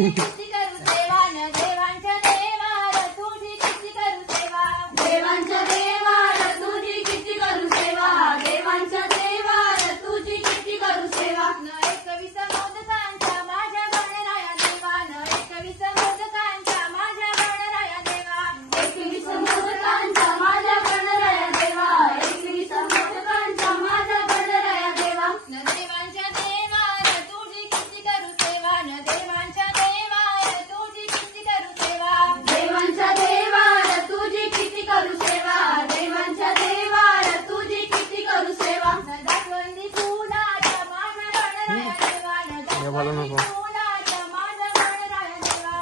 तुझी किती करू सेवा न देवांच्या देवार तुझी किती करू सेवा देवांच्या देवार तुझी किती करू सेवा देवांच्या देवार तुझी किती करू सेवा न 21 मोदकांच्या माझ्या गणराया देवा न 21 मोदकांच्या माझ्या गणराया देवा 21 मोदकांच्या माझ्या गणराया देवा 21 मोदकांच्या माझ्या गणराया देवा न देवांच्या देवार तुझी किती करू सेवा न देवांच्या देवार तुझी किती करू सेवा देवांच्या देवार तुझी किती करू सेवा देवांच्या देवार तुझी किती करू सेवा न दासवंदी फुलाच्या माझ्या गणराया देवा न दासवंदी फुलाच्या माझ्या गणराया देवा